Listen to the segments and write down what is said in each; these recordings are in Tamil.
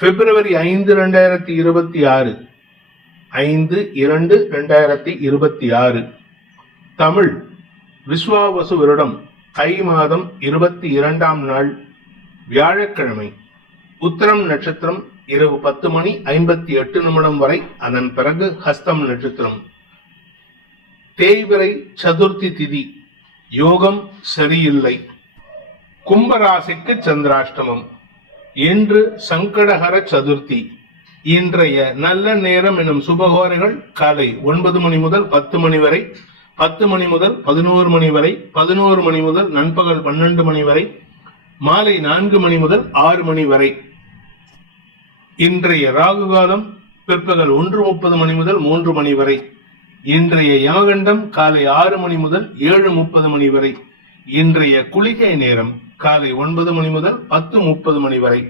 பிப்ரவரி 5, 2026, 5/2/2026. தமிழ் விஸ்வாவசு வருடம் தை மாதம் 22ஆம் நாள் வியாழக்கிழமை. உத்திரம் நட்சத்திரம் இரவு 10:58 வரை, அதன் பிறகு ஹஸ்தம் நட்சத்திரம். தேய்பிறை சதுர்த்தி திதி. யோகம் சரியில்லை. கும்பராசிக்கு சந்திராஷ்டமம். இன்று சங்கடஹர சதுர்த்தி. இன்றைய நல்ல நேரம் எனும் சுபகோரைகள் காலை 9 மணி முதல் 10 மணி வரை, 10 மணி முதல் 11 மணி வரை, 11 மணி முதல் நண்பகல் 12 மணி வரை, மாலை 4 மணி முதல் 6 மணி வரை. இன்றைய ராகு காலம் பிற்பகல் 1:30 மணி முதல் 3 மணி வரை. இன்றைய யமகண்டம் காலை 6 மணி முதல் 7:30 மணி வரை. இன்றைய குளிகை நேரம் காலை 9 மணி முதல் 10:30 மணி வரை.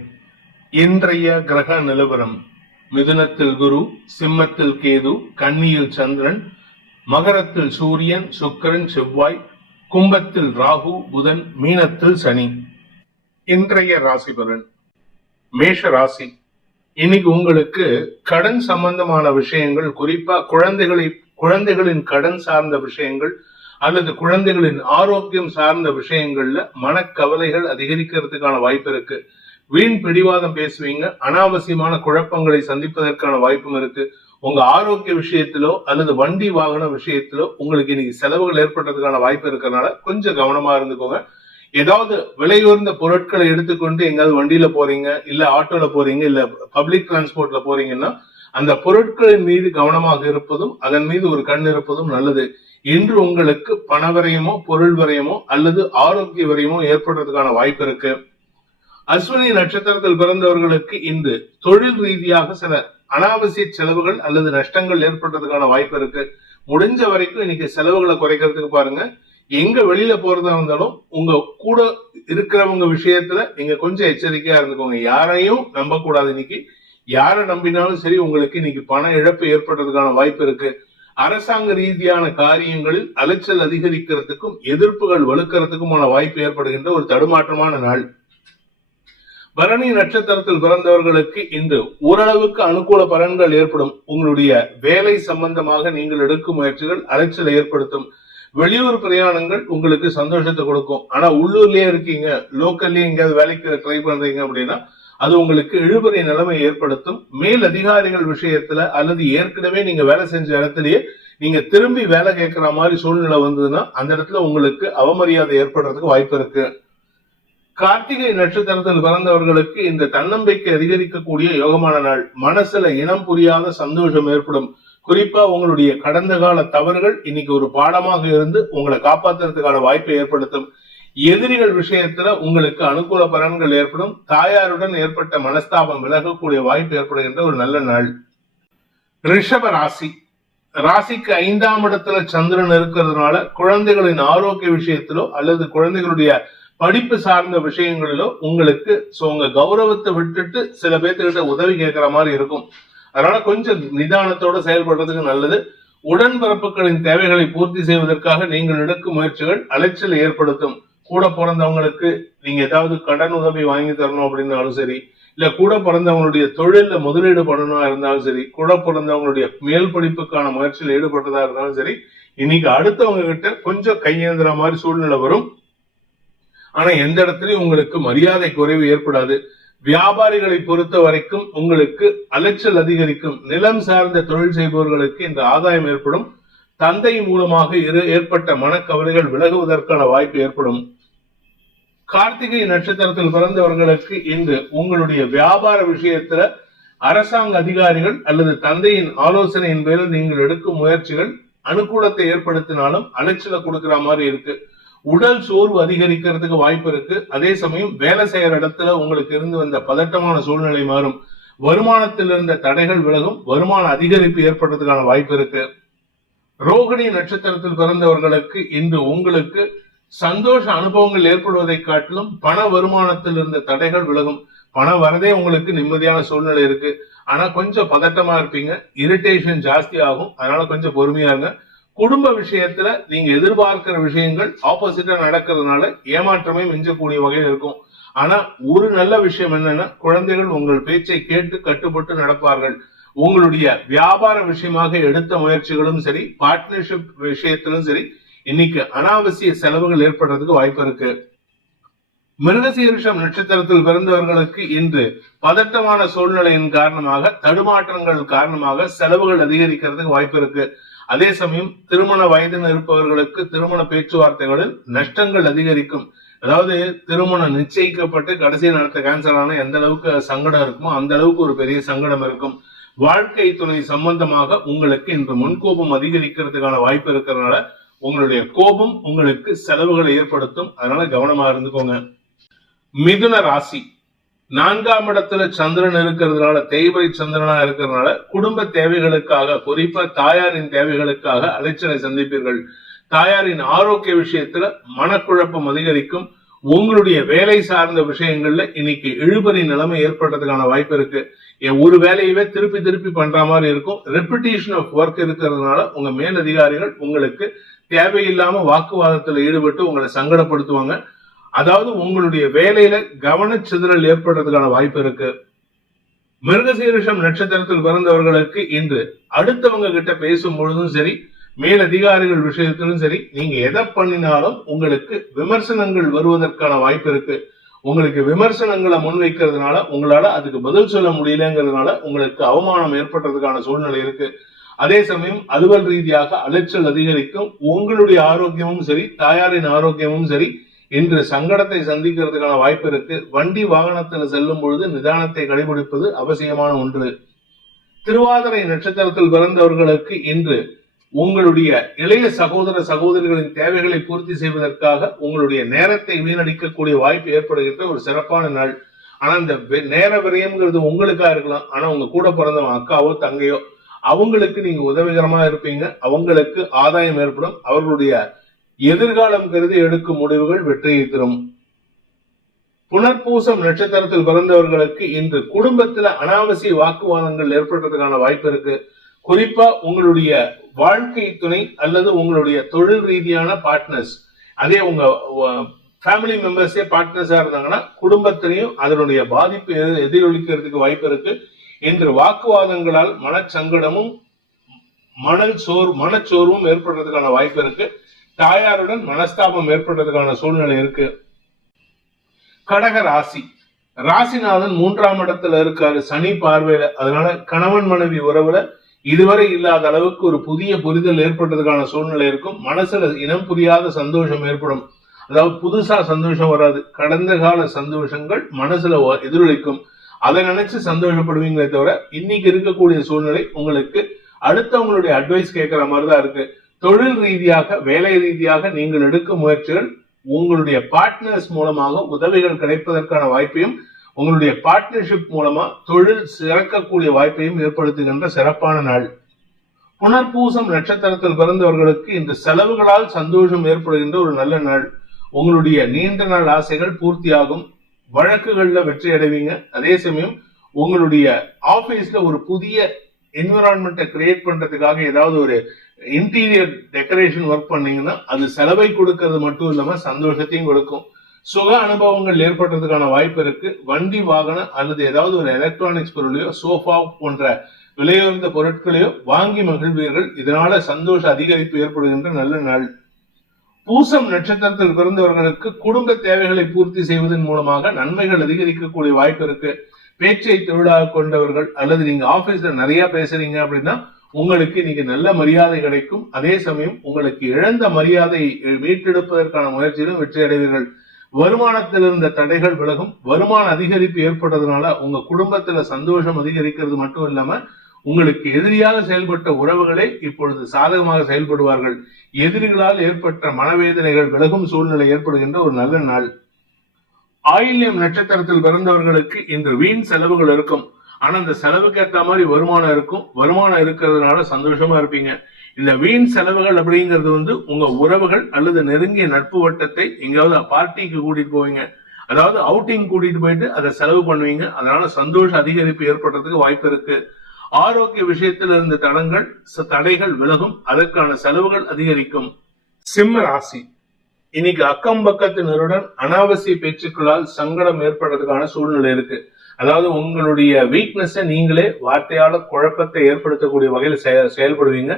இன்றைய கிரக நிலவரம்: மிதுனத்தில் குரு, சிம்மத்தில் கேது, கன்னியில் சந்திரன், மகரத்தில் சூரியன், சுக்கிரன், செவ்வாய், கும்பத்தில் ராகு, புதன், மீனத்தில் சனி. இன்றைய ராசி பலன். மேஷ ராசி. இன்னைக்கு உங்களுக்கு கடன் சம்பந்தமான விஷயங்கள், குறிப்பா குழந்தைகளின் கடன் சார்ந்த விஷயங்கள் அல்லது குழந்தைகளின் ஆரோக்கியம் சார்ந்த விஷயங்கள்ல மனக்கவலைகள் அதிகரிக்கிறதுக்கான வாய்ப்பு இருக்கு. வீண் பிடிவாதம் பேசுவீங்க. அனாவசியமான குழப்பங்களை சந்திப்பதற்கான வாய்ப்பும் இருக்கு. உங்க ஆரோக்கிய விஷயத்திலோ அல்லது வண்டி வாகன விஷயத்திலோ உங்களுக்கு இன்னைக்கு செலவுகள் ஏற்பட்டதுக்கான வாய்ப்பு இருக்கிறதுனால கொஞ்சம் கவனமா இருந்துக்கோங்க. ஏதாவது விலையுயர்ந்த பொருட்களை எடுத்துக்கொண்டு எங்காவது வண்டியில போறீங்க, இல்ல ஆட்டோல போறீங்க, இல்ல பப்ளிக் டிரான்ஸ்போர்ட்ல போறீங்கன்னா அந்த பொருட்களின் மீது கவனமாக இருப்பதும் அதன் மீது ஒரு கண் இருப்பதும் நல்லது. இன்று உங்களுக்கு பண விரயமோ, பொருள் விரயமோ அல்லது ஆரோக்கிய விரயமோ ஏற்படுறதுக்கான வாய்ப்பு இருக்கு. அஸ்வினி நட்சத்திரத்தில் பிறந்தவர்களுக்கு இன்று தொழில் ரீதியாக சில அனாவசிய செலவுகள் அல்லது நஷ்டங்கள் ஏற்படுறதுக்கான வாய்ப்பு இருக்கு. முடிஞ்ச வரைக்கும் இன்னைக்கு செலவுகளை குறைக்கிறதுக்கு பாருங்க. எங்க வெளியில போறதா இருந்தாலும் உங்க கூட இருக்கிறவங்க விஷயத்துல நீங்க கொஞ்சம் எச்சரிக்கையா இருந்துக்கோங்க. யாரையும் நம்ப கூடாது. இன்னைக்கு யாரை நம்பினாலும் சரி, உங்களுக்கு இன்னைக்கு பண இழப்பு ஏற்படுறதுக்கான வாய்ப்பு இருக்கு. அரசாங்க ரீதியான காரியங்களில் அலைச்சல் அதிகரிக்கிறதுக்கும் எதிர்ப்புகள் வலுக்கிறதுக்குமான வாய்ப்பு ஏற்படுகின்ற ஒரு தடுமாற்றமான நாள். பரணி நட்சத்திரத்தில் பிறந்தவர்களுக்கு இன்று ஓரளவுக்கு அனுகூல பலன்கள் ஏற்படும். உங்களுடைய வேலை சம்பந்தமாக நீங்கள் எடுக்கும் முயற்சிகள் அலைச்சலை ஏற்படுத்தும். வெளியூர் பிரயாணங்கள் உங்களுக்கு சந்தோஷத்தை கொடுக்கும். ஆனா உள்ளூர்லயே இருக்கீங்க, லோக்கல்லயே எங்கேயாவது வேலைக்கு ட்ரை பண்றீங்க அப்படின்னா அது உங்களுக்கு இழுபறி நிலைமை ஏற்படுத்தும். மேல் அதிகாரிகள் விஷயத்துல அல்லது ஏற்கனவே நீங்க வேலை செஞ்ச இடத்துலயே நீங்க திரும்பி வேலை கேட்கிற மாதிரி சூழ்நிலை வந்ததுன்னா அந்த இடத்துல உங்களுக்கு அவமரியாதை ஏற்படுறதுக்கு வாய்ப்பு இருக்கு. கார்த்திகை நட்சத்திரத்தில் பிறந்தவர்களுக்கு இந்த தன்னம்பிக்கை அதிகரிக்கக்கூடிய யோகமான நாள். மனசுல இனம் புரியாத சந்தோஷம் ஏற்படும். குறிப்பா உங்களுடைய கடந்த கால தவறுகள் இன்னைக்கு ஒரு பாடமாக இருந்து உங்களை காப்பாற்றுறதுக்கான வாய்ப்பை ஏற்படுத்தும். எதிரிகள் விஷயத்துல உங்களுக்கு அனுகூல பலன்கள் ஏற்படும். தாயாருடன் ஏற்பட்ட மனஸ்தாபம் விலகக்கூடிய வாய்ப்பு ஏற்படுகின்ற ஒரு நல்ல நாள். ரிஷப ராசி. ராசிக்கு 5ஆம் இடத்துல சந்திரன் இருக்கிறதுனால குழந்தைகளின் ஆரோக்கிய விஷயத்திலோ அல்லது குழந்தைகளுடைய படிப்பு சார்ந்த விஷயங்களிலோ உங்களுக்கு உங்க கௌரவத்தை விட்டுட்டு சில பேர்த்துக்கிட்ட உதவி கேட்கிற மாதிரி இருக்கும். அதனால கொஞ்சம் நிதானத்தோட செயல்படுறதுக்கு நல்லது. உடன்பிறப்புகளின் தேவைகளை பூர்த்தி செய்வதற்காக நீங்கள் எடுக்கும் முயற்சிகள் அலைச்சலை ஏற்படுத்தும். கூட பிறந்தவங்களுக்கு நீங்க ஏதாவது கடன் உதவி வாங்கி தரணும் அப்படின்னாலும் சரி, இல்ல கூட பிறந்தவங்களுடைய தொழில முதலீடு பண்ணணும் இருந்தாலும் சரி, கூட பிறந்தவங்களுடைய மேல் படிப்புக்கான முயற்சியில் ஈடுபட்டதா இருந்தாலும் சரி, இன்னைக்கு அடுத்தவங்க கிட்ட கொஞ்சம் கையேந்திர மாதிரி சூழ்நிலை வரும். ஆனா எந்த இடத்துலயும் உங்களுக்கு மரியாதை குறைவு ஏற்படாது. வியாபாரிகளை பொறுத்த வரைக்கும் உங்களுக்கு அலைச்சல் அதிகரிக்கும். நிலம் சார்ந்த தொழில் செய்பவர்களுக்கு இந்த ஆதாயம் ஏற்படும். தந்தை மூலமாக ஏற்பட்ட மனக்கவலைகள் விலகுவதற்கான வாய்ப்பு ஏற்படும். கார்த்திகை நட்சத்திரத்தில் பிறந்தவர்களுக்கு இன்று உங்களுடைய வியாபார விஷயத்துல அரசாங்க அதிகாரிகள் அல்லது தந்தையின் ஆலோசனையின் பேரில் நீங்கள் எடுக்கும் முயற்சிகள் அனுகூலத்தை ஏற்படுத்தினாலும் அலைச்சலை கொடுக்கிற மாதிரி இருக்கு. உடல் சோர்வு அதிகரிக்கிறதுக்கு வாய்ப்பு இருக்கு. அதே சமயம் வேலை செய்யற இடத்துல உங்களுக்கு இருந்து வந்த பதட்டமான சூழ்நிலை மாறும். வருமானத்தில் இருந்த தடைகள் விலகும். வருமான அதிகரிப்பு ஏற்படுறதுக்கான வாய்ப்பு இருக்கு. ரோகிணி நட்சத்திரத்தில் பிறந்தவர்களுக்கு இன்று உங்களுக்கு சந்தோஷ அனுபவங்கள் ஏற்படுவதை காட்டிலும் பண வருமானத்தில் இருந்த தடைகள் விலகும். பணம் வரதே உங்களுக்கு நிம்மதியான சூழ்நிலை இருக்கு. ஆனா கொஞ்சம் பதட்டமா இருப்பீங்க. இரிட்டேஷன் ஜாஸ்தி ஆகும். அதனால கொஞ்சம் பொறுமையா இருங்க. குடும்ப விஷயத்துல நீங்க எதிர்பார்க்கிற விஷயங்கள் ஆப்போசிட்டா நடக்கிறதுனால ஏமாற்றமே மிஞ்சக்கூடிய வகையில் இருக்கும். ஆனா ஒரு நல்ல விஷயம் என்னன்னா, குழந்தைகள் உங்கள் பேச்சை கேட்டு கட்டுப்பட்டு நடப்பார்கள். உங்களுடைய வியாபார விஷயமாக எடுத்த முயற்சிகளும் சரி, பார்ட்னர்ஷிப் விஷயத்திலும் சரி, இன்னைக்கு அனாவசிய செலவுகள் ஏற்படுறதுக்கு வாய்ப்பு இருக்கு. மிருகசீரிஷம் நட்சத்திரத்தில் பிறந்தவர்களுக்கு இன்று பதட்டமான சூழ்நிலையின் காரணமாக, தடுமாற்றங்கள் காரணமாக செலவுகள் அதிகரிக்கிறதுக்கு வாய்ப்பு இருக்கு. அதே சமயம் திருமண வயதில் இருப்பவர்களுக்கு திருமண பேச்சுவார்த்தைகளில் நஷ்டங்கள் அதிகரிக்கும். அதாவது திருமணம் நிச்சயிக்கப்பட்டு கடைசி நேரத்தை கேன்சல் ஆன எந்த அளவுக்கு சங்கடம் இருக்குமோ அந்த அளவுக்கு ஒரு பெரிய சங்கடம் இருக்கும். வாழ்க்கை துணை சம்பந்தமாக உங்களுக்கு இன்று முன்கோபம் அதிகரிக்கிறதுக்கான வாய்ப்பு இருக்கிறதுனால உங்களுடைய கோபம் உங்களுக்கு செலவுகளை ஏற்படுத்தும். அதனால கவனமா இருந்துக்கோங்க. மிதுன ராசி 4ஆம் இடத்துல சந்திரன் இருக்கிறதுனால, தேய்பிரை சந்திரனா இருக்கிறதுனால குடும்ப தேவைகளுக்காக, குறிப்பா தாயாரின் தேவைகளுக்காக அலைச்சலை சந்திப்பீர்கள். தாயாரின் ஆரோக்கிய விஷயத்துல மனக்குழப்பம் அதிகரிக்கும். உங்களுடைய வேலை சார்ந்த விஷயங்கள்ல இன்னைக்கு இழுபறி நிலைமை ஏற்படுறதுக்கான வாய்ப்பு இருக்கு. ஒரு வேலையவே திருப்பி திருப்பி பண்ற மாதிரி இருக்கும். ரெப்பிட்டேஷன் ஆஃப் ஒர்க் இருக்கிறதுனால உங்க மேலதிகாரிகள் உங்களுக்கு தேவையில்லாம வாக்குவாதத்துல ஈடுபட்டு உங்களை சங்கடப்படுத்துவாங்க. அதாவது உங்களுடைய வேலையில கவனச்சிதறல் ஏற்படுறதுக்கான வாய்ப்பு இருக்கு. மிருகசீரிஷம் நட்சத்திரத்தில் பிறந்தவர்களுக்கு இன்று அடுத்தவங்க கிட்ட பேசும் பொழுதும் சரி, மேலதிகாரிகள் விஷயத்திலும் சரி, நீங்க எதை பண்ணினாலும் உங்களுக்கு விமர்சனங்கள் வருவதற்கான வாய்ப்பு இருக்கு. உங்களுக்கு விமர்சனங்களை முன்வைக்கிறதுனால உங்களால அதுக்கு பதில் சொல்ல முடியலங்கிறதுனால உங்களுக்கு அவமானம் ஏற்படுறதுக்கான சூழ்நிலை இருக்கு. அதே சமயம் அலுவல் ரீதியாக அலைச்சல் அதிகரிக்கும். உங்களுடைய ஆரோக்கியமும் சரி, தாயாரின் ஆரோக்கியமும் சரி, இன்று சங்கடத்தை சந்திக்கிறதுக்கான வாய்ப்பு இருக்கு. வண்டி வாகனத்தில் செல்லும் பொழுது நிதானத்தை கடைபிடிப்பது அவசியமான ஒன்று. திருவாதிரை நட்சத்திரத்தில் பிறந்தவர்களுக்கு இன்று உங்களுடைய இளைய சகோதர சகோதரிகளின் தேவைகளை பூர்த்தி செய்வதற்காக உங்களுடைய நேரத்தை வீணடிக்கக்கூடிய வாய்ப்பு ஏற்படுகின்ற ஒரு சிறப்பான நாள். ஆனா இந்த நேர விரயம்ங்கிறது உங்களுக்கா இருக்கலாம். ஆனா உங்க கூட பிறந்தவங்க அக்காவோ தங்கையோ அவங்களுக்கு நீங்க உதவிகரமா இருப்பீங்க. அவங்களுக்கு ஆதாயம் ஏற்படும். அவர்களுடைய எதிர்காலம் கருதி எடுக்கும் முடிவுகள் வெற்றியை தரும். புனர்பூசம் நட்சத்திரத்தில் பிறந்தவர்களுக்கு இன்று குடும்பத்துல அனாவசிய வாக்குவாதங்கள் ஏற்படுறதுக்கான வாய்ப்பு இருக்கு. குறிப்பா உங்களுடைய வாழ்க்கை துணை அல்லது உங்களுடைய தொழில் ரீதியான பார்ட்னர்ஸ், அதே உங்க ஃபேமிலி மெம்பர்ஸே பார்ட்னர்ஸா இருந்தாங்கன்னா குடும்பத்திலையும் அதனுடைய பாதிப்பு எதிரொலிக்கிறதுக்கு வாய்ப்பு இருக்கு. இன்று வாக்குவாதங்களால் மனச்சங்கடமும் மனச்சோர்வும் ஏற்படுறதுக்கான வாய்ப்பு இருக்கு. தாயாருடன் மனஸ்தாபம் ஏற்படுறதுக்கான சூழ்நிலை இருக்கு. கடக ராசி, ராசிநாதன் 3ஆம் இடத்துல இருக்காரு சனி பார்வையில. அதனால கணவன் மனைவி உறவுல இதுவரை இல்லாத அளவுக்கு ஒரு புதிய புரிதல் ஏற்பட்டதுக்கான சூழ்நிலை இருக்கும். மனசுல இனம் புரியாத சந்தோஷம் ஏற்படும். அதாவது புதுசா சந்தோஷம் வராது. கடந்த கால சந்தோஷங்கள் மனசுல எதிரொலிக்கும். அதை நினைச்சு சந்தோஷப்படுவீங்களே தவிர இன்னைக்கு இருக்கக்கூடிய சூழ்நிலை உங்களுக்கு அடுத்தவங்களுடைய அட்வைஸ் கேட்கிற மாதிரிதான் இருக்கு. தொழில் ரீதியாக, வேலை ரீதியாக நீங்கள் எடுக்கும் முயற்சிகள் உங்களுடைய பார்ட்னர்ஸ் மூலமாக உதவிகள் கிடைப்பதற்கான வாய்ப்பையும், உங்களுடைய பார்ட்னர்ஷிப் மூலமா தொழில் சிறக்கக்கூடிய வாய்ப்பையும் ஏற்படுத்துகின்ற சிறப்பான நாள். புனர்பூசம் நட்சத்திரத்தில் பிறந்தவர்களுக்கு இந்த செலவுகளால் சந்தோஷம் ஏற்படுகின்ற ஒரு நல்ல நாள். உங்களுடைய நீண்ட நாள் ஆசைகள் பூர்த்தியாகும். வழக்குகள்ல வெற்றி அடைவீங்க. அதே சமயம் உங்களுடைய ஆபீஸ்ல ஒரு புதிய என்விரான்மெண்ட்டை கிரியேட் பண்றதுக்காக ஏதாவது ஒரு இன்டீரியர் டெக்கரேஷன் ஒர்க் பண்ணீங்கன்னா அது செலவை கொடுக்கறது மட்டும் இல்லாம சந்தோஷத்தையும் கொடுக்கும். சுக அனுபவங்கள் ஏற்படுறதுக்கான வாய்ப்பு இருக்கு. வண்டி வாகனம் அல்லது ஏதாவது ஒரு எலக்ட்ரானிக்ஸ் பொருளையோ, சோஃபா போன்ற விலையுயர்ந்த பொருட்களையோ வாங்கி மகிழ்வீர்கள். இதனால சந்தோஷ அதிகரிப்பு ஏற்படுகின்ற நல்ல நாள். பூசம் நட்சத்திரத்தில் பிறந்தவர்களுக்கு குடும்ப தேவைகளை பூர்த்தி செய்வதன் மூலமாக நன்மைகள் அதிகரிக்கக்கூடிய வாய்ப்பு இருக்கு. பேச்சை தொழிலாக கொண்டவர்கள் அல்லது நீங்க ஆபீஸ்ல நிறைய பேசுறீங்க அப்படின்னா உங்களுக்கு இன்னைக்கு நல்ல மரியாதை கிடைக்கும். அதே சமயம் உங்களுக்கு இழந்த மரியாதை மீட்டெடுப்பதற்கான முயற்சியிலும் வெற்றி அடைவீர்கள். வருமானத்தில் இருந்த தடைகள் விலகும். வருமான அதிகரிப்பு ஏற்பட்டதுனால உங்க குடும்பத்துல சந்தோஷம் அதிகரிக்கிறது மட்டும் இல்லாம உங்களுக்கு எதிரியாக செயல்பட்ட உறவுகளே இப்பொழுது சாதகமாக செயல்படுவார்கள். எதிரிகளால் ஏற்பட்ட மனவேதனைகள் விலகும் சூழ்நிலை ஏற்படுகின்ற ஒரு நல்ல நாள். ஆயில்யம் நட்சத்திரத்தில் பிறந்தவர்களுக்கு இன்று வீண் செலவுகள் இருக்கும். ஆனா அந்த செலவுக்கு ஏற்ற மாதிரி வருமானம் இருக்கும். வருமானம் இருக்கிறதுனால சந்தோஷமா இருப்பீங்க. இந்த வீண் செலவுகள் அப்படிங்கிறது உங்க உறவுகள் அல்லது நெருங்கிய நட்பு வட்டத்தை எங்கேயாவது பார்ட்டிக்கு கூட்டிட்டு போவீங்க. அதாவது அவுட்டிங் கூட்டிட்டு போயிட்டு அதை செலவு பண்ணுவீங்க. அதனால சந்தோஷ அதிகரிப்பு ஏற்படுறதுக்கு வாய்ப்பு இருக்கு. ஆரோக்கிய விஷயத்தில் இருந்த தடைகள் விலகும், அதற்கான செலவுகள் அதிகரிக்கும். சிம்ம ராசி, இன்னைக்கு அக்கம் பக்கத்தினருடன் அனாவசிய பேச்சுக்களால் சங்கடம் ஏற்படுறதுக்கான சூழ்நிலை இருக்கு. அதாவது உங்களுடைய வீக்னஸ் நீங்களே வார்த்தையால குழப்பத்தை ஏற்படுத்தக்கூடிய வகையில செயல்படுவீங்க.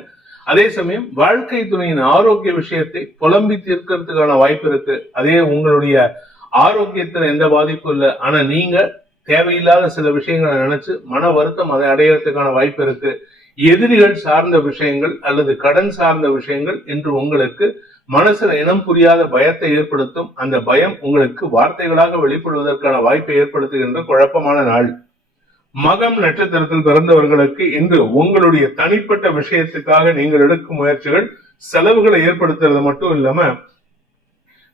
அதே சமயம் வாழ்க்கை துணையின் ஆரோக்கிய விஷயத்தை புலம்பி தீர்க்கிறதுக்கான வாய்ப்பு இருக்கு. அதே உங்களுடைய ஆரோக்கியத்துல எந்த பாதிப்பும் இல்லை, ஆனா நீங்க தேவையில்லாத சில விஷயங்களை நினைச்சு மன வருத்தம் அதை அடையறதுக்கான வாய்ப்பு இருக்கு. எதிரிகள் சார்ந்த விஷயங்கள் அல்லது கடன் சார்ந்த விஷயங்கள் இன்று உங்களுக்கு மனசுல இனம் புரியாத பயத்தை ஏற்படுத்தும். அந்த பயம் உங்களுக்கு வார்த்தைகளாக வெளிப்படுவதற்கான வாய்ப்பை ஏற்படுத்துகின்ற குழப்பமான நாள். மகம் நட்சத்திரத்தில் பிறந்தவர்களுக்கு இன்று உங்களுடைய தனிப்பட்ட விஷயத்துக்காக நீங்கள் எடுக்கும் முயற்சிகள் செலவுகளை ஏற்படுத்துறது மட்டும் இல்லாம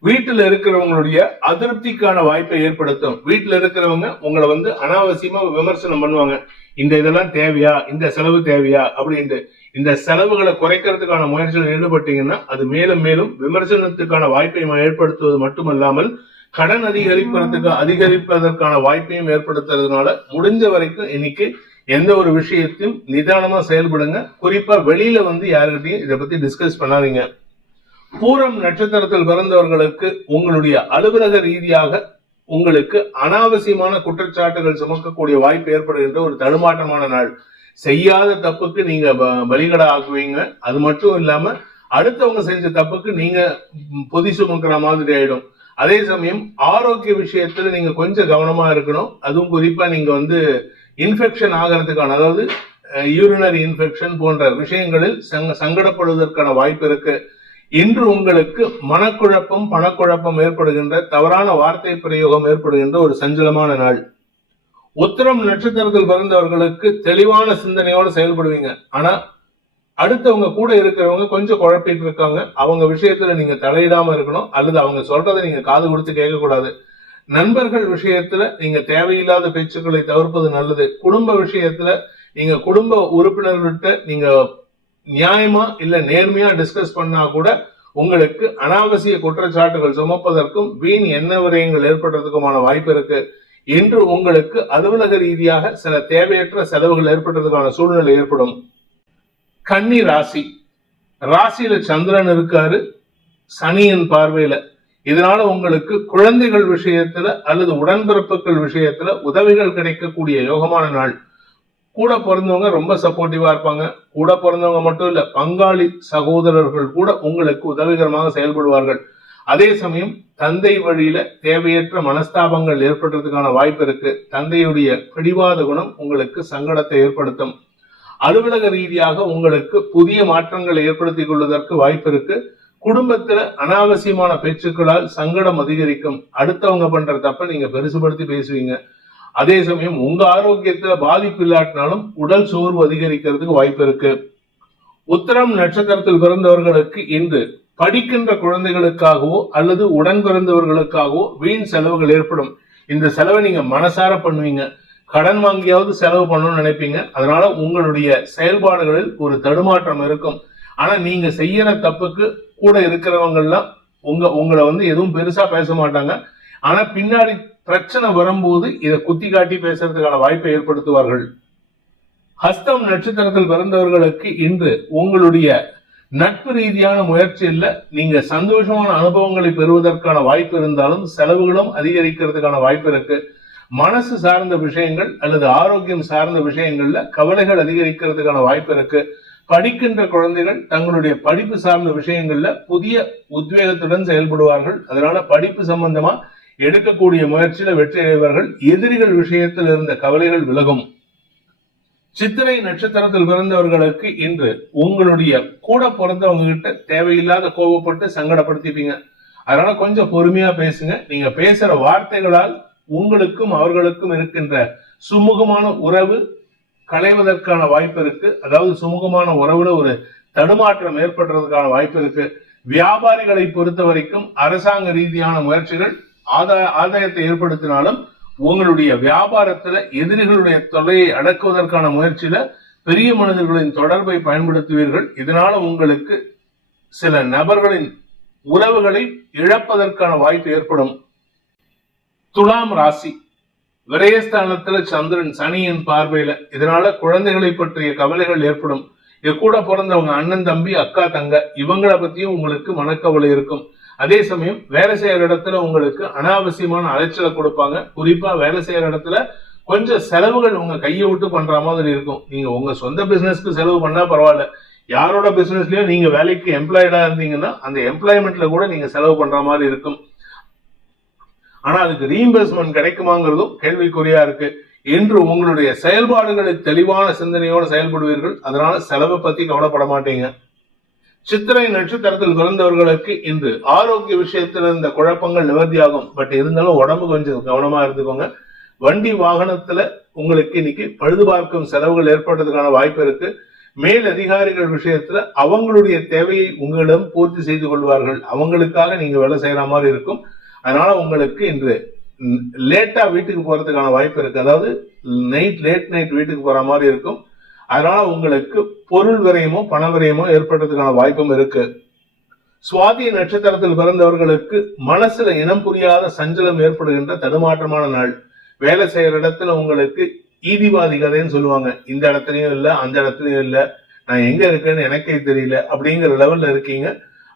வீட்டுல இருக்கிறவங்களுடைய அதிருப்திக்கான வாய்ப்பை ஏற்படுத்தும். வீட்டுல இருக்கிறவங்க உங்களை அனாவசியமா விமர்சனம் பண்ணுவாங்க. இந்த இதெல்லாம் தேவையா, இந்த செலவு தேவையா அப்படின்ட்டு. இந்த செலவுகளை குறைக்கிறதுக்கான முயற்சிகள் ஈடுபட்டீங்கன்னா அது மேலும் மேலும் விமர்சனத்துக்கான வாய்ப்பை ஏற்படுத்துவது மட்டுமல்லாமல் கடன் அதிகரிப்பதற்கான வாய்ப்பையும் ஏற்படுத்துறதுனால முடிஞ்ச வரைக்கும் இன்னைக்கு எந்த ஒரு விஷயத்தையும் நிதானமா செயல்படுங்க. குறிப்பா வெளியில யாருக்கிட்டையும் இதை பத்தி டிஸ்கஸ் பண்ணாதீங்க. பூரம் நட்சத்திரத்தில் பிறந்தவர்களுக்கு உங்களுடைய அலுவலக ரீதியாக உங்களுக்கு அனாவசியமான குற்றச்சாட்டுகள் சுமக்கக்கூடிய வாய்ப்பு ஏற்படுகின்ற ஒரு தடுமாற்றமான நாள். செய்யாத தப்புக்கு நீங்க பலிகடா ஆக்குவீங்க. அது மட்டும் இல்லாம அடுத்தவங்க செஞ்ச தப்புக்கு நீங்க பொதி சுமக்கிற மாதிரி ஆயிடும். அதே சமயம் ஆரோக்கிய விஷயத்துல நீங்க கொஞ்சம் கவனமா இருக்கணும். அதுவும் குறிப்பா நீங்க இன்ஃபெக்ஷன் ஆகிறதுக்கான, அதாவது யூரினரி இன்ஃபெக்ஷன் போன்ற விஷயங்களில் சங்கடப்படுவதற்கான வாய்ப்பு இருக்கு. இன்று உங்களுக்கு மனக்குழப்பம் பணக்குழப்பம் ஏற்படுகின்ற, தவறான வார்த்தை பிரயோகம் ஏற்படுகின்ற ஒரு சஞ்சலமான நாள். உத்திரம் நட்சத்திரத்தில் பிறந்தவர்களுக்கு தெளிவான சிந்தனையோடு செயல்படுவீங்க. ஆனா அடுத்தவங்க கூட இருக்கிறவங்க கொஞ்சம் குழப்பிட்டு இருக்காங்க. அவங்க விஷயத்துல நீங்க தலையிடாம இருக்கணும், அல்லது அவங்க சொல்றதை நீங்க காது கொடுத்து கேட்கக்கூடாது. நண்பர்கள் விஷயத்துல நீங்க தேவையில்லாத பேச்சுக்களை தவிர்ப்பது நல்லது. குடும்ப விஷயத்துல நீங்க குடும்ப உறுப்பினர்கள்ட்ட நீங்க நியாயமா இல்ல நேர்மையா டிஸ்கஸ் பண்ணா கூட உங்களுக்கு அனாவசிய குற்றச்சாட்டுகள் சுமப்பதற்கும் வீண் எண்ண விரயங்கள் ஏற்படுறதுக்குமான வாய்ப்பு இருக்கு. இன்று உங்களுக்கு அலுவலக ரீதியாக சில தேவையற்ற செலவுகள் ஏற்படுறதுக்கான சூழ்நிலை ஏற்படும். கன்னி ராசி, ராசியில சந்திரன் இருக்காரு சனியின் பார்வையில. இதனால உங்களுக்கு குழந்தைகள் விஷயத்துல அல்லது உடன்பிறப்புகள் விஷயத்துல உதவிகள் கிடைக்கக்கூடிய யோகமான நாள். கூட பிறந்தவங்க ரொம்ப சப்போர்ட்டிவா இருப்பாங்க. கூட பிறந்தவங்க மட்டும் இல்ல, பங்காளி சகோதரர்கள் கூட உங்களுக்கு உதவிகரமாக செயல்படுவார்கள். அதே சமயம் தந்தை வழியில தேவையற்ற மனஸ்தாபங்கள் ஏற்படுறதுக்கான வாய்ப்பு இருக்கு. தந்தையுடைய பிடிவாத குணம் உங்களுக்கு சங்கடத்தை ஏற்படுத்தும். அலுவலக ரீதியாக உங்களுக்கு புதிய மாற்றங்களை ஏற்படுத்திக் கொள்வதற்கு வாய்ப்பு இருக்கு. குடும்பத்துல அனாவசியமான பேச்சுக்களால் சங்கடம் அதிகரிக்கும். அடுத்தவங்க பண்ற தப்ப நீங்க பெருசுபடுத்தி பேசுவீங்க. அதே சமயம் உங்க ஆரோக்கியத்துல பாதிப்பு இல்லாட்டினாலும் உடல் சோர்வு அதிகரிக்கிறதுக்கு வாய்ப்பு இருக்கு. உத்திரம் நட்சத்திரத்தில் பிறந்தவர்களுக்கு இன்று படிக்கின்ற குழந்தைகளுக்காகவோ அல்லது உடன் பிறந்தவர்களுக்காகவோ வீண் செலவுகள் ஏற்படும். இந்த செலவை நீங்க மனசார பண்ணுவீங்க. கடன் வாங்கியாவது செலவு பண்ணணும்னு நினைப்பீங்க. அதனால உங்களுடைய செயல்பாடுகளில் ஒரு தடுமாற்றம் இருக்கும். ஆனா நீங்க செய்யற தப்புக்கு கூட இருக்கிறவங்க எல்லாம் உங்களை எதுவும் பெருசா பேச மாட்டாங்க. ஆனா பின்னாடி பிரச்சனை வரும்போது இதை குத்தி காட்டி பேசுறதுக்கான வாய்ப்பை ஏற்படுத்துவார்கள். ஹஸ்தம் நட்சத்திரத்தில் பிறந்தவர்களுக்கு இன்று உங்களுடைய நட்பு ரீதியான முயற்சியில் நீங்க சந்தோஷமான அனுபவங்களை பெறுவதற்கான வாய்ப்பு இருந்தாலும் செலவுகளும் அதிகரிக்கிறதுக்கான வாய்ப்பு இருக்கு. மனசு சார்ந்த விஷயங்கள் அல்லது ஆரோக்கியம் சார்ந்த விஷயங்கள்ல கவலைகள் அதிகரிக்கிறதுக்கான வாய்ப்பு இருக்கு. படிக்கின்ற குழந்தைகள் தங்களுடைய படிப்பு சார்ந்த விஷயங்கள்ல புதிய உத்வேகத்துடன் செயல்படுவார்கள். அதனால படிப்பு சம்பந்தமா எடுக்கக்கூடிய முயற்சியில வெற்றி அடைவார்கள். எதிரிகள் விஷயத்தில் இருந்த கவலைகள் விலகும். சித்திரை நட்சத்திரத்தில் பிறந்தவர்களுக்கு இன்று உங்களுடைய கூட பிறந்தவங்க கிட்ட தேவையில்லாத கோபப்பட்டு சங்கடப்படுத்திப்பீங்க. அதனால கொஞ்சம் பொறுமையா பேசுங்க. நீங்க பேசுற வார்த்தைகளால் உங்களுக்கும் அவர்களுக்கும் இருக்கின்ற சுமூகமான உறவு களைவதற்கான வாய்ப்பு இருக்கு. அதாவது சுமூகமான உறவுல ஒரு தடுமாற்றம் ஏற்படுறதுக்கான வாய்ப்பு இருக்கு. வியாபாரிகளை பொறுத்த வரைக்கும் அரசாங்க ரீதியான முயற்சிகள் ஆதாயத்தை ஏற்படுத்தினாலும் உங்களுடைய வியாபாரத்துல எதிரிகளுடைய தொல்லையை அடக்குவதற்கான முயற்சியில பெரிய மனிதர்களின் தொடர்பை பயன்படுத்துவீர்கள். இதனால உங்களுக்கு சில நபர்களின் உறவுகளை இழப்பதற்கான வாய்ப்பு ஏற்படும். துலாம் ராசி, விரயஸ்தானத்துல சந்திரன் சனியின் பார்வையில, இதனால குழந்தைகளை பற்றிய கவலைகள் ஏற்படும். இது கூட பிறந்தவங்க அண்ணன் தம்பி அக்கா தங்க இவங்களை பத்தியும் உங்களுக்கு மனக்கவலை இருக்கும். அதே சமயம் வேலை செய்யற இடத்துல உங்களுக்கு அனாவசியமான அலைச்சலை கொடுப்பாங்க. குறிப்பா வேலை செய்யற இடத்துல கொஞ்சம் செலவுகள் உங்க கையை விட்டு பண்ற மாதிரி இருக்கும். நீங்க உங்க சொந்த பிசினஸ்க்கு செலவு பண்ணா பரவாயில்ல, யாரோட பிசினஸ்லயும் நீங்க வேலைக்கு எம்ப்ளாய்டா இருந்தீங்கன்னா அந்த எம்ப்ளாய்மெண்ட்ல கூட நீங்க செலவு பண்ற மாதிரி இருக்கும். ஆனா அதுக்கு ரீஇம்பர்ஸ்மெண்ட் கிடைக்குமாங்கிறதும் கேள்விக்குறியா இருக்கு. என்று உங்களுடைய செயல்பாடுகளை தெளிவான சிந்தனையோடு செயல்படுவீர்கள். அதனால செலவை பத்தி கவலைப்பட மாட்டீங்க. சித்திரை நட்சத்திரத்தில் பிறந்தவர்களுக்கு இன்று ஆரோக்கிய விஷயத்துல இருந்த குழப்பங்கள் நிவர்த்தியாகும். பட் இருந்தாலும் உடம்பு கொஞ்சம் கவனமா இருந்துக்கோங்க. வண்டி வாகனத்துல உங்களுக்கு இன்னைக்கு பழுது பார்க்கும் செலவுகள் ஏற்படுறதுக்கான வாய்ப்பு இருக்கு. மேல் அதிகாரிகள் விஷயத்துல அவங்களுடைய தேவையை உங்களிடம் பூர்த்தி செய்து கொள்வார்கள். அவங்களுக்காக நீங்க வேலை செய்யற மாதிரி இருக்கும். அதனால உங்களுக்கு இன்று லேட்டா வீட்டுக்கு போறதுக்கான வாய்ப்பு இருக்கு. அதாவது லேட் நைட் வீட்டுக்கு போற மாதிரி இருக்கும். அதனால உங்களுக்கு பொருள் விரயமோ பண விரயமோ ஏற்படுறதுக்கான வாய்ப்பும் இருக்கு. சுவாதி நட்சத்திரத்தில் பிறந்தவர்களுக்கு மனசுல இனம் புரியாத சஞ்சலம் ஏற்படுகின்ற தடுமாற்றமான நாள். வேலை செய்யற இடத்துல உங்களுக்கு ஈதிவாதி கதைன்னு சொல்லுவாங்க. இந்த இடத்துலயும் இல்ல, அந்த இடத்துலயும் இல்ல, நான் எங்க இருக்கேன்னு எனக்கே தெரியல அப்படிங்கிற லெவல்ல இருக்கீங்க.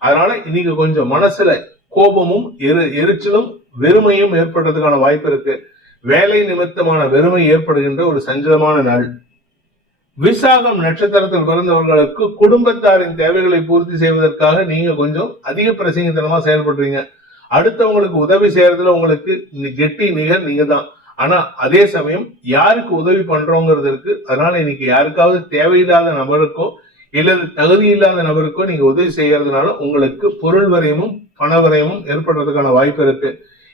அதனால இன்னைக்கு கொஞ்சம் மனசுல கோபமும் எரிச்சலும் வெறுமையும் ஏற்படுறதுக்கான வாய்ப்பு இருக்கு. வேலை நிமித்தமான வெறுமை ஏற்படுகின்ற ஒரு சஞ்சலமான நாள். விசாகம் நட்சத்திரத்தில் பிறந்தவர்களுக்கு குடும்பத்தாரின் தேவைகளை பூர்த்தி செய்வதற்காக நீங்க கொஞ்சம் அதிக பிரசங்கத்தனமா செயல்படுறீங்க. அடுத்தவங்களுக்கு உதவி செய்யறதுல உங்களுக்கு கெட்டி நிகர் நீங்க தான். ஆனா அதே சமயம் யாருக்கு உதவி பண்றோங்கிறது இருக்கு. அதனால இன்னைக்கு யாருக்காவது தேவையில்லாத நபருக்கோ இல்லது தகுதி இல்லாத நபருக்கோ நீங்க உதவி செய்யறதுனால உங்களுக்கு பொருள் வரையமும் பண வரையமும் ஏற்படுறதுக்கான வாய்ப்பு இருக்கு.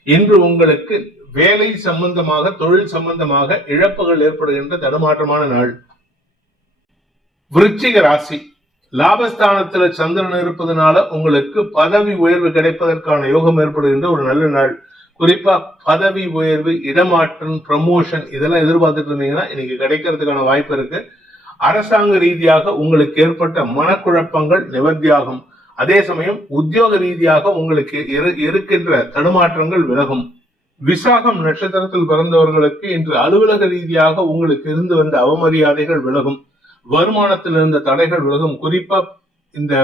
இன்று உங்களுக்கு வேலை சம்பந்தமாக தொழில் சம்பந்தமாக இழப்புகள் ஏற்படுகின்ற தடுமாற்றமான நாள். விருச்சிக ராசி, லாபஸ்தானத்துல சந்திரன் இருப்பதனால உங்களுக்கு பதவி உயர்வு கிடைப்பதற்கான யோகம் ஏற்படுகின்ற ஒரு நல்ல நாள். குறிப்பா பதவி உயர்வு, இடமாற்றம், ப்ரமோஷன் இதெல்லாம் எதிர்பார்த்துட்டு இருந்தீங்கன்னா இன்னைக்கு கிடைக்கிறதுக்கான வாய்ப்பு இருக்கு. அரசாங்க ரீதியாக உங்களுக்கு ஏற்பட்ட மனக்குழப்பங்கள் நிவர்த்தியாகும். அதே சமயம் உத்தியோக ரீதியாக உங்களுக்கு இருக்கின்ற தடுமாற்றங்கள் விலகும். விசாகம் நட்சத்திரத்தில் பிறந்தவர்களுக்கு இன்று அலுவலக ரீதியாக உங்களுக்கு இருந்து வந்த அவமரியாதைகள் விலகும். வருமானத்தில் இருந்த தடைகள் விலகும். குறிப்பா இந்த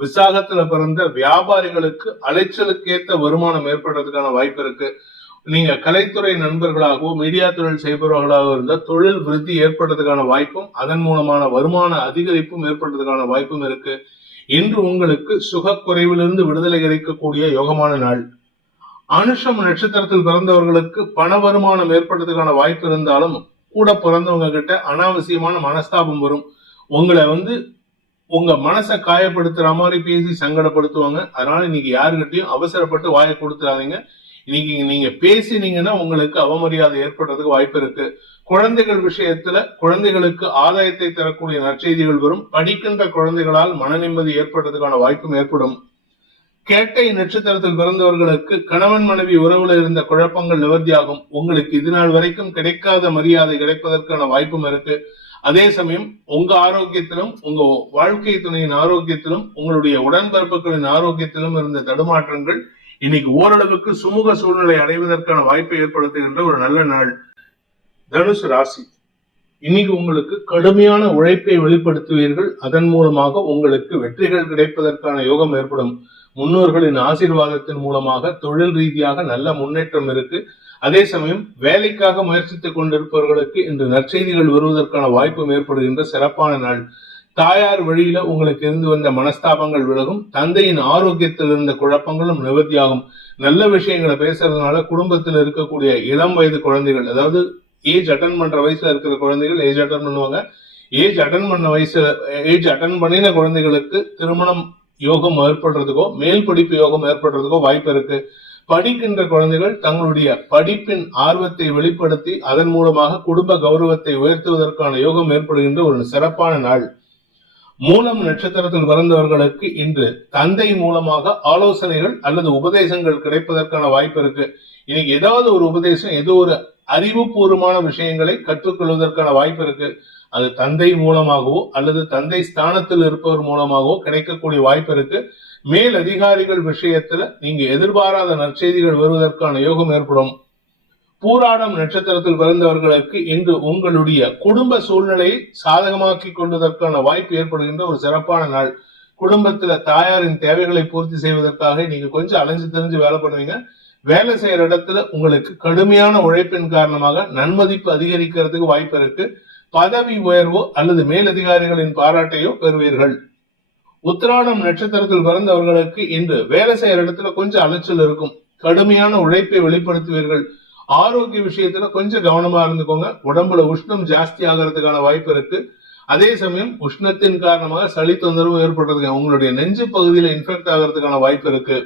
விசாகத்துல பிறந்த வியாபாரிகளுக்கு அலைச்சலுக்கேற்ற வருமானம் ஏற்படுறதுக்கான வாய்ப்பு இருக்கு. நீங்க கலைத்துறை நண்பர்களாகவோ மீடியா தொழில் செய்பவர்களாக இருந்தால் தொழில் விருத்தி ஏற்படுறதுக்கான வாய்ப்பும் அதன் மூலமான வருமான அதிகரிப்பும் ஏற்படுறதுக்கான வாய்ப்பும் இருக்கு. இன்று உங்களுக்கு சுக குறைவிலிருந்து விடுதலை கிடைக்கக்கூடிய யோகமான நாள். அனுஷம் நட்சத்திரத்தில் பிறந்தவர்களுக்கு பண வருமானம் ஏற்படுறதுக்கான வாய்ப்பு இருந்தாலும் கூட பிறந்தவங்க கிட்ட அனாவசியமான மனஸ்தாபம் வரும். உங்களை உங்க மனசை காயப்படுத்துற மாதிரி பேசி சங்கடப்படுத்துவாங்க. அதனால இன்னைக்கு யாருக்கிட்டையும் அவசரப்பட்டு வாயை கொடுத்துறாதீங்க. இன்னைக்கு நீங்க பேசினீங்கன்னா உங்களுக்கு அவமரியாதை ஏற்படுறதுக்கு வாய்ப்பு இருக்கு. குழந்தைகள் விஷயத்துல குழந்தைகளுக்கு ஆதாயத்தை தரக்கூடிய நற்செய்திகள் வரும். படிக்கின்ற குழந்தைகளால் மன நிம்மதி ஏற்படுறதுக்கான வாய்ப்பும் ஏற்படும். கேட்டை நட்சத்திரத்தில் பிறந்தவர்களுக்கு கணவன் மனைவி உறவுல இருந்த குழப்பங்கள் நிவர்த்தியாகும். உங்களுக்கு இது நாள் வரைக்கும் கிடைக்காத மரியாதை கிடைப்பதற்கான வாய்ப்பும் இருக்கு. அதே சமயம் உங்க ஆரோக்கியத்திலும் உங்க வாழ்க்கை துணையின் ஆரோக்கியத்திலும் உங்களுடைய உடன்பிறப்புகளின் ஆரோக்கியத்திலும் இருந்த தடுமாற்றங்கள் இன்னைக்கு ஓரளவுக்கு சுமூக சூழ்நிலை அடைவதற்கான வாய்ப்பை ஏற்படுத்துகின்ற ஒரு நல்ல நாள். தனுசு ராசி, இன்னைக்கு உங்களுக்கு கடுமையான உழைப்பை வெளிப்படுத்துவீர்கள். அதன் மூலமாக உங்களுக்கு வெற்றிகள் கிடைப்பதற்கான யோகம் ஏற்படும். முன்னோர்களின் ஆசீர்வாதத்தின் மூலமாக தொழில் ரீதியாக நல்ல முன்னேற்றம் இருக்கு. அதே சமயம் வேலைக்காக முயற்சித்துக் கொண்டிருப்பவர்களுக்கு இன்று நற்செய்திகள் வருவதற்கான வாய்ப்பும் ஏற்படுகின்ற சிறப்பான நாள். தாயார் வழியில உங்களுக்கு இருந்து வந்த மனஸ்தாபங்கள் விலகும். தந்தையின் ஆரோக்கியத்தில் இருந்த குழப்பங்களும் நிவர்த்தியாகும். நல்ல விஷயங்களை பேசுறதுனால குடும்பத்தில் இருக்கக்கூடிய இளம் வயது குழந்தைகள், அதாவது ஏஜ் அட்டன் பண்ற வயசுல இருக்கிற குழந்தைகள் ஏஜ் அட்டன் பண்ணுவாங்க. ஏஜ் அட்டன் பண்ணின குழந்தைகளுக்கு திருமணம் யோகம் ஏற்படுறதுக்கோ மேல் படிப்பு யோகம் ஏற்படுறதுக்கோ வாய்ப்பு இருக்கு. படிக்கின்ற குழந்தைகள் தங்களுடைய படிப்பின் ஆர்வத்தை வெளிப்படுத்தி அதன் மூலமாக குடும்ப கௌரவத்தை உயர்த்துவதற்கான யோகம் ஏற்படுகின்ற ஒரு சிறப்பான நாள். மூலம் நட்சத்திரத்தில் பிறந்தவர்களுக்கு இன்று தந்தை மூலமாக ஆலோசனைகள் அல்லது உபதேசங்கள் கிடைப்பதற்கான வாய்ப்பு இருக்கு. இன்னைக்கு ஏதாவது ஒரு உபதேசம், ஏதோ ஒரு அறிவுபூர்வமான விஷயங்களை கற்றுக்கொள்வதற்கான வாய்ப்பு இருக்கு. அது தந்தை மூலமாகவோ அல்லது தந்தை ஸ்தானத்தில் இருப்பவர் மூலமாகவோ கிடைக்கக்கூடிய வாய்ப்பு இருக்கு. மேல் அதிகாரிகள் விஷயத்துல நீங்க எதிர்பாராத நற்செய்திகள் வருவதற்கான யோகம் ஏற்படும். பூராடம் நட்சத்திரத்தில் பிறந்தவர்களுக்கு இன்று உங்களுடைய குடும்ப சூழ்நிலையை சாதகமாக்கி கொள்வதற்கான வாய்ப்பு ஏற்படுகின்ற ஒரு சிறப்பான நாள். குடும்பத்துல தாயாரின் தேவைகளை பூர்த்தி செய்வதற்காக நீங்க கொஞ்சம் அலைஞ்சு தெரிஞ்சு வேலை பண்ணுவீங்க. வேலை செய்யற இடத்துல உங்களுக்கு கடுமையான உழைப்பின் காரணமாக நன்மதிப்பு அதிகரிக்கிறதுக்கு வாய்ப்பு இருக்கு. பதவி உயர்வோ அல்லது மேலதிகாரிகளின் பாராட்டையோ பெறுவீர்கள். உத்திராடம் நட்சத்திரத்தில் பிறந்தவர்களுக்கு இன்று வேலை செய்யற இடத்துல கொஞ்சம் அலைச்சல் இருக்கும். கடுமையான உழைப்பை வெளிப்படுத்துவீர்கள். ஆரோக்கிய விஷயத்துல கொஞ்சம் கவனமா இருந்துக்கோங்க. உடம்புல உஷ்ணம் ஜாஸ்தி ஆகிறதுக்கான வாய்ப்பு இருக்கு. அதே சமயம் உஷ்ணத்தின் காரணமாக சளி தொந்தரவு ஏற்படுறதுக்கு உங்களுடைய நெஞ்சு பகுதியில இன்ஃபெக்ட் ஆகிறதுக்கான வாய்ப்பு இருக்கு.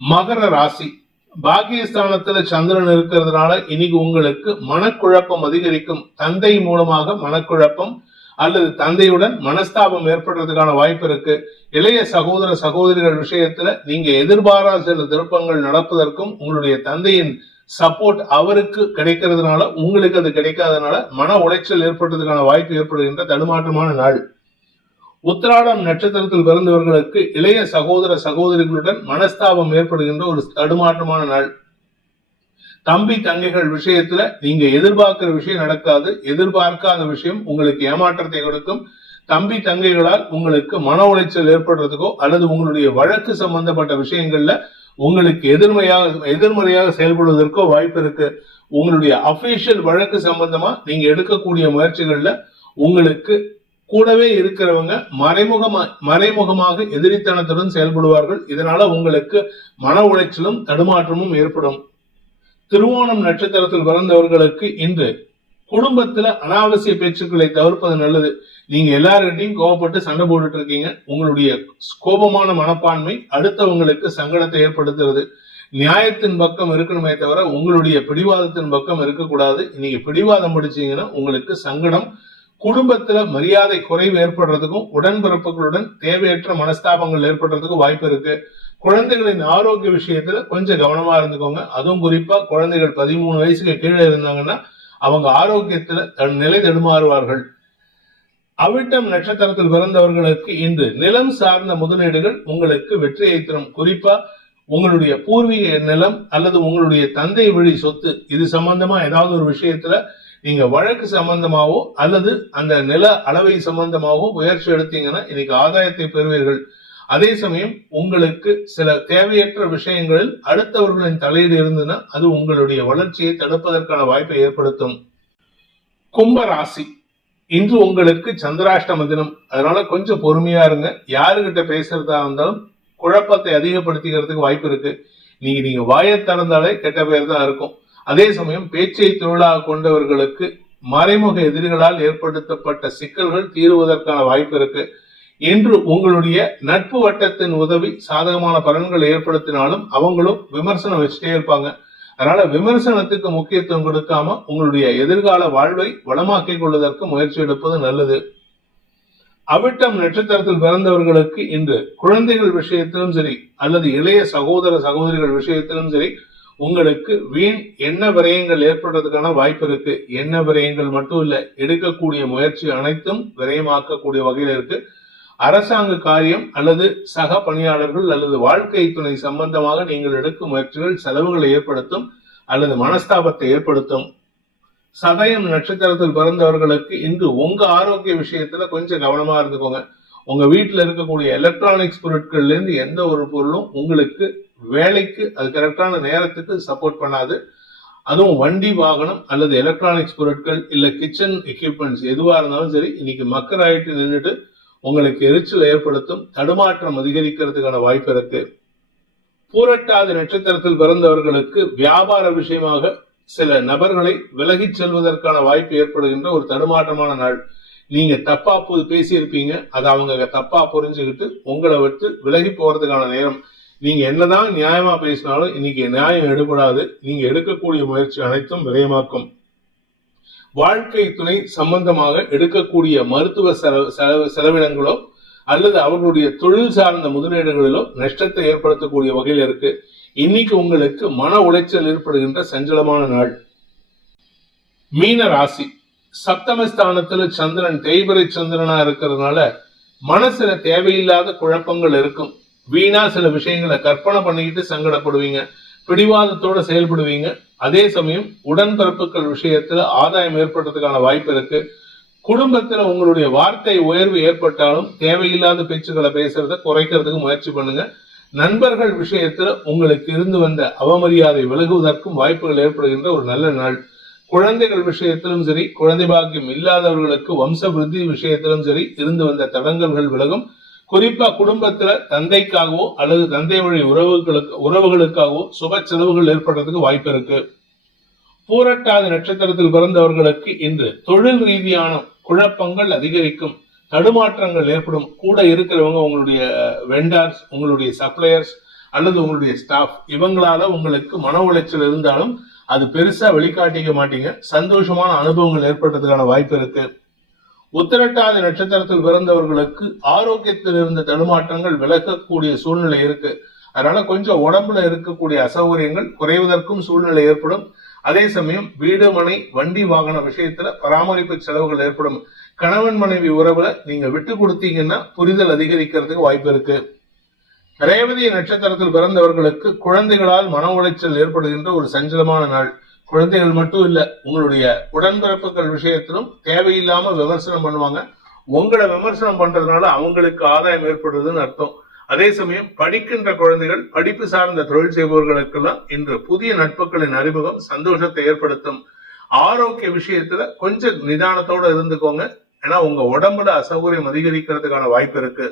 மகர ராசி, பாக்கியஸ்தானத்துல சந்திரன் இருக்கிறதுனால இன்னைக்கு உங்களுக்கு மனக்குழப்பம் அதிகரிக்கும். தந்தை மூலமாக மனக்குழப்பம் அல்லது தந்தையுடன் மனஸ்தாபம் ஏற்படுறதுக்கான வாய்ப்பு இருக்கு. இளைய சகோதர சகோதரிகள் விஷயத்துல நீங்க எதிர்பாராத சில திருப்பங்கள் நடப்பதற்கும் உங்களுடைய தந்தையின் சப்போர்ட் அவருக்கு கிடைக்கிறதுனால உங்களுக்கு அது கிடைக்காதனால மன உளைச்சல் ஏற்பட்டதுக்கான வாய்ப்பு ஏற்படுகின்ற தடுமாற்றமான நாள். உத்திராடம் நட்சத்திரத்தில் பிறந்தவர்களுக்கு இளைய சகோதர சகோதரிகளுடன் மனஸ்தாபம் ஏற்படுகின்ற ஒரு தடுமாற்றமான நாள். தம்பி தங்கைகள் விஷயத்துல நீங்க எதிர்பார்க்கிற விஷயம் நடக்காது. எதிர்பார்க்காத விஷயம் உங்களுக்கு ஏமாற்றத்தை கொடுக்கும். தம்பி தங்கைகளால் உங்களுக்கு மன உளைச்சல் ஏற்படுறதுக்கோ அல்லது உங்களுடைய வழக்கு சம்பந்தப்பட்ட விஷயங்கள்ல உங்களுக்கு எதிர்மறையாக செயல்படுவதற்கோ வாய்ப்பு இருக்கு. உங்களுடைய அபிஷியல் வழக்கு சம்பந்தமா நீங்க எடுக்கக்கூடிய முயற்சிகள்ல உங்களுக்கு கூடவே இருக்கிறவங்க மறைமுகமாக எதிரித்தனத்துடன் செயல்படுவார்கள். இதனால உங்களுக்கு மன உளைச்சலும் தடுமாற்றமும் ஏற்படும். திருவோணம் நட்சத்திரத்தில் பிறந்தவர்களுக்கு இன்று குடும்பத்துல அனாவசிய பேச்சுக்களை தவிர்ப்பது நல்லது. நீங்க எல்லார்கிட்டையும் கோபப்பட்டு சண்டை போட்டுட்டு இருக்கீங்க. உங்களுடைய கோபமான மனப்பான்மை அடுத்தவங்களுக்கு சங்கடத்தை ஏற்படுத்துறது. நியாயத்தின் பக்கம் இருக்கணுமே தவிர உங்களுடைய பிடிவாதத்தின் பக்கம் இருக்கக்கூடாது. நீங்க பிடிவாதம் பிடிச்சீங்கன்னா உங்களுக்கு சங்கடம். குடும்பத்துல மரியாதை குறைவு ஏற்படுறதுக்கும் உடன்பிறப்புகளுடன் தேவையற்ற மனஸ்தாபங்கள் ஏற்படுறதுக்கும் வாய்ப்பு இருக்கு. குழந்தைகளின் ஆரோக்கிய விஷயத்துல கொஞ்சம் கவனமா இருந்துக்கோங்க. அதுவும் குறிப்பா குழந்தைகள் 13 வயசுக்கு கீழே இருந்தாங்கன்னா அவங்க ஆரோக்கியத்துல நிலை தடுமாறுவார்கள். அவிட்டம் நட்சத்திரத்தில் பிறந்தவர்களுக்கு இன்று நிலம் சார்ந்த முதலீடுகள் உங்களுக்கு வெற்றியை தரும். குறிப்பா உங்களுடைய பூர்வீக நிலம் அல்லது உங்களுடைய தந்தை வழி சொத்து இது சம்பந்தமா ஏதாவது ஒரு விஷயத்துல நீங்க வழக்கு சம்பந்தமாவோ அல்லது அந்த நில அளவை சம்பந்தமாவோ முயற்சி எடுத்தீங்கன்னா இன்னைக்கு ஆதாயத்தை பெறுவீர்கள். அதே சமயம் உங்களுக்கு சில தேவையற்ற விஷயங்களில் அடுத்தவர்களின் தலையீடு இருந்ததுன்னா அது உங்களுடைய வளர்ச்சியை தடுப்பதற்கான வாய்ப்பை ஏற்படுத்தும். கும்ப ராசி, இன்று உங்களுக்கு சந்திராஷ்டம தினம். அதனால கொஞ்சம் பொறுமையா இருங்க. யாருகிட்ட பேசுறதா இருந்தாலும் குழப்பத்தை அதிகப்படுத்திக்கிறதுக்கு வாய்ப்பு இருக்கு. நீங்க வாயை திறந்தாலே கெட்ட பேர் தான் இருக்கும். அதே சமயம் பேச்சை தொழிலாக கொண்டவர்களுக்கு மறைமுக எதிரிகளால் ஏற்படுத்தப்பட்ட சிக்கல்கள் தீருவதற்கான வாய்ப்பு இருக்கு. இன்று உங்களுடைய நட்பு வட்டத்தின் உதவி சாதகமான பலன்களை ஏற்படுத்தினாலும் அவங்களும் விமர்சனம் வச்சுட்டே இருப்பாங்க. அதனால விமர்சனத்துக்கு முக்கியத்துவம் கொடுக்காம உங்களுடைய எதிர்கால வாழ்வை வளமாக்கிக் கொள்வதற்கு முயற்சி எடுப்பது நல்லது. அவிட்டம் நட்சத்திரத்தில் பிறந்தவர்களுக்கு இன்று குழந்தைகள் விஷயத்திலும் சரி அல்லது இளைய சகோதர சகோதரிகள் விஷயத்திலும் சரி உங்களுக்கு வீண் எண்ண விரயங்கள் ஏற்படுறதுக்கான வாய்ப்பு இருக்கு. எண்ண விரயங்கள் மட்டும் இல்ல, எடுக்கக்கூடிய முயற்சி அனைத்தும் விரயமாக்கக்கூடிய வகையில் இருக்கு. அரசாங்க காரியம் அல்லது சக பணியாளர்கள் அல்லது வாழ்க்கை துணை சம்பந்தமாக நீங்கள் எடுக்கும் முயற்சிகள் செலவுகளை ஏற்படுத்தும் அல்லது மனஸ்தாபத்தை ஏற்படுத்தும். சதயம் நட்சத்திரத்தில் பிறந்தவர்களுக்கு இன்று உங்க ஆரோக்கிய விஷயத்துல கொஞ்சம் கவனமா இருந்துக்கோங்க. உங்க வீட்டுல இருக்கக்கூடிய எலக்ட்ரானிக்ஸ் பொருட்கள்ல இருந்து எந்த ஒரு பொருளும் உங்களுக்கு வேலைக்கு அது கரெக்டான நேரத்துக்கு சப்போர்ட் பண்ணாது. அதுவும் வண்டி வாகனம் அல்லது எலக்ட்ரானிக்ஸ் பொருட்கள் இல்ல கிச்சன் எக்யூப்மெண்ட்ஸ் எதுவா இருந்தாலும் சரி இன்னைக்கு மக்கராயிட்டு நின்றுட்டு உங்களுக்கு எரிச்சல் ஏற்படுத்தும். தடுமாற்றம் அதிகரிக்கிறதுக்கான வாய்ப்பு இருக்கு. பூரட்டாதி நட்சத்திரத்தில் பிறந்தவர்களுக்கு வியாபார விஷயமாக சில நபர்களை விலகிச் செல்வதற்கான வாய்ப்பு ஏற்படுகின்ற ஒரு தடுமாற்றமான நாள். நீங்க தப்பா பேசியிருப்பீங்க, அதை அவங்க தப்பா புரிஞ்சுக்கிட்டு உங்களை விட்டு விலகி போறதுக்கான நேரம். நீங்க என்னதான் நியாயமா பேசினாலும் இன்னைக்கு நியாயம் எடுபடாது. நீங்க எடுக்கக்கூடிய முயற்சி அனைத்தும் விரயமாக்கும். வாழ்க்கை துணை சம்பந்தமாக எடுக்கக்கூடிய மருத்துவ செலவினங்களோ அல்லது அவர்களுடைய தொழில் சார்ந்த முதலீடுகளிலோ நஷ்டத்தை ஏற்படுத்தக்கூடிய வகையில் இருக்கு. இன்னைக்கு உங்களுக்கு மன உளைச்சல் ஏற்படுகின்ற சஞ்சலமான நாள். மீன ராசி, சப்தமஸ்தானத்துல சந்திரன் தேய்பிரை சந்திரனா இருக்கிறதுனால மனசுல தேவையில்லாத குழப்பங்கள் இருக்கும். வீணா சில விஷயங்களை கற்பனை பண்ணிக்கிட்டு சங்கடப்படுவீங்க. பிடிவாதத்தோட செயல்படுவீங்க. அதே சமயம் உடன்பிறப்புகள் விஷயத்துல ஆதாயம் ஏற்படுறதுக்கான வாய்ப்பு இருக்கு. குடும்பத்துல உங்களுடைய வார்த்தை உயர்வு ஏற்பட்டாலும் தேவையில்லாத பேச்சுக்களை பேசுறத குறைக்கிறதுக்கு முயற்சி பண்ணுங்க. நண்பர்கள் விஷயத்துல உங்களுக்கு இருந்து வந்த அவமரியாதை விலகுவதற்கும் வாய்ப்புகள் ஏற்படுகின்ற ஒரு நல்ல நாள். குழந்தைகள் விஷயத்திலும் சரி, குழந்தை பாக்கியம் இல்லாதவர்களுக்கு வம்ச விருத்தி விஷயத்திலும் சரி இருந்து வந்த தடங்கல்கள் விலகும். குறிப்பா குடும்பத்துல தந்தைக்காகவோ அல்லது தந்தை வழி உறவுகளுக்காகவோ சுப செலவுகள் ஏற்படுறதுக்கு வாய்ப்பு இருக்கு. பூரட்டாதி நட்சத்திரத்தில் பிறந்தவர்களுக்கு இன்று தொழில் ரீதியான குழப்பங்கள் அதிகரிக்கும், தடுமாற்றங்கள் ஏற்படும். கூட இருக்கிறவங்க உங்களுடைய வெண்டார்ஸ், உங்களுடைய சப்ளையர்ஸ் அல்லது உங்களுடைய ஸ்டாஃப், இவங்களால உங்களுக்கு மன உளைச்சல் இருந்தாலும் அது பெருசா வெளிக்காட்டிக்க மாட்டீங்க. சந்தோஷமான அனுபவங்கள் ஏற்படுறதுக்கான வாய்ப்பு இருக்கு. உத்திரட்டாதி நட்சத்திரத்தில் பிறந்தவர்களுக்கு ஆரோக்கியத்தில் இருந்த தடுமாற்றங்கள் விலகக்கூடிய சூழ்நிலை இருக்கு. அதனால கொஞ்சம் உடம்புல இருக்கக்கூடிய அசௌகரியங்கள் குறைவதற்கும் சூழ்நிலை ஏற்படும். அதே சமயம் வீடு, மனை, வண்டி, வாகன விஷயத்துல பராமரிப்பு செலவுகள் ஏற்படும். கணவன் மனைவி உறவுல நீங்க விட்டு கொடுத்தீங்கன்னா புரிதல் அதிகரிக்கிறதுக்கு வாய்ப்பு இருக்கு. ரேவதி நட்சத்திரத்தில் பிறந்தவர்களுக்கு குழந்தைகளால் மன உளைச்சல் ஏற்படுகின்ற ஒரு சஞ்சலமான நாள். குழந்தைகள் மட்டும் இல்ல, உங்களுடைய உடன்பிறப்புகள் விஷயத்திலும் தேவையில்லாம விமர்சனம் பண்ணுவாங்க. உங்களை விமர்சனம் பண்றதுனால அவங்களுக்கு ஆதாயம் ஏற்படுறதுன்னு அர்த்தம். அதே சமயம் படிக்கின்ற குழந்தைகள், படிப்பு சார்ந்த தொழில் செய்பவர்களுக்கெல்லாம் இன்று புதிய நட்புகளின் அறிமுகம் சந்தோஷத்தை ஏற்படுத்தும். ஆரோக்கிய விஷயத்துல கொஞ்சம் நிதானத்தோட இருந்துக்கோங்க. ஏன்னா உங்க உடம்புல அசௌகரியம் அதிகரிக்கிறதுக்கான வாய்ப்பு இருக்கு.